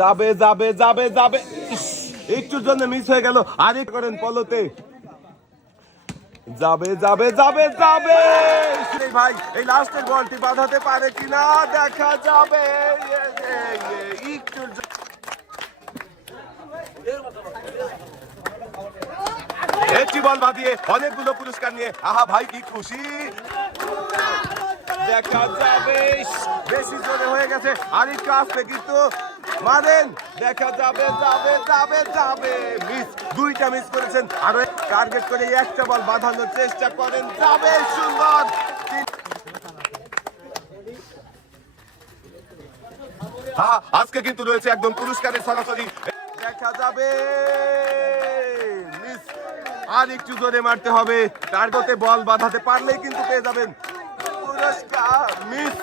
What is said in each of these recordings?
যাবে যাবে যাবে যাবে, একটুর জন্য মিস হয়ে গেল। আরেক করেন পলতে, যাবে যাবে যাবে যাবে। ভাই এই লাস্টের বলটি বাঁধাতে পারে কিনা দেখা যাবে। একটু একটি বল বাঁধিয়ে অনেকগুলো পুরস্কার নিয়ে আহা ভাই কি খুশি। দেখা যাবে, বেশি জোরে হয়ে গেছে, আর একটু আসবে কিন্তু মারেন। দেখা যাবে যাবে যাবে যাবে, মিস, দুইটা মিস করেছেন। আরো টার্গেট করে একটা বল বাঁধানোর চেষ্টা করেন, যাবে, সুন্দর। আজকে কিন্তু রয়েছে একদম পুরস্কারের সরাসরি। দেখা যাবে, মিস, আর একটু জোরে মারতে হবে। টার্গেটে বল বাঁধাতে পারলেই কিন্তু পেয়ে যাবেন পুরস্কার। মিস,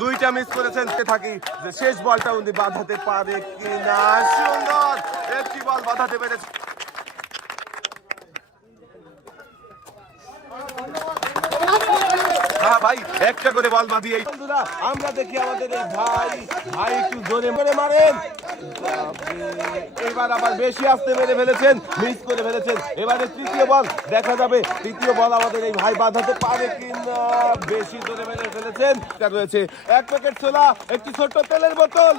দুইটা মিস করেছেন। থাকি যে শেষ বলটা উনি বাঁধাতে পারে কিনা। সুন্দর, একটি বল বাঁধাতে পেরেছে। ভাই একটা করে বল বাঁধিয়ে বন্ধুরা আমরা দেখি আমাদের এই ভাই ভাই একটু জোরে মেরে মারেন। এবার আবার বেশি আসতে মেরে ফেলেছেন, মিস করে ফেলেছেন। এবারে তৃতীয় বল, দেখা যাবে তৃতীয় বল আমাদের এই ভাই বাঁধাতে পারে কিনা। বেশি জোরে মেরে ফেলেছেন। রয়েছে এক প্যাকেট ছোলা, একটি ছোট্ট তেলের বোতল।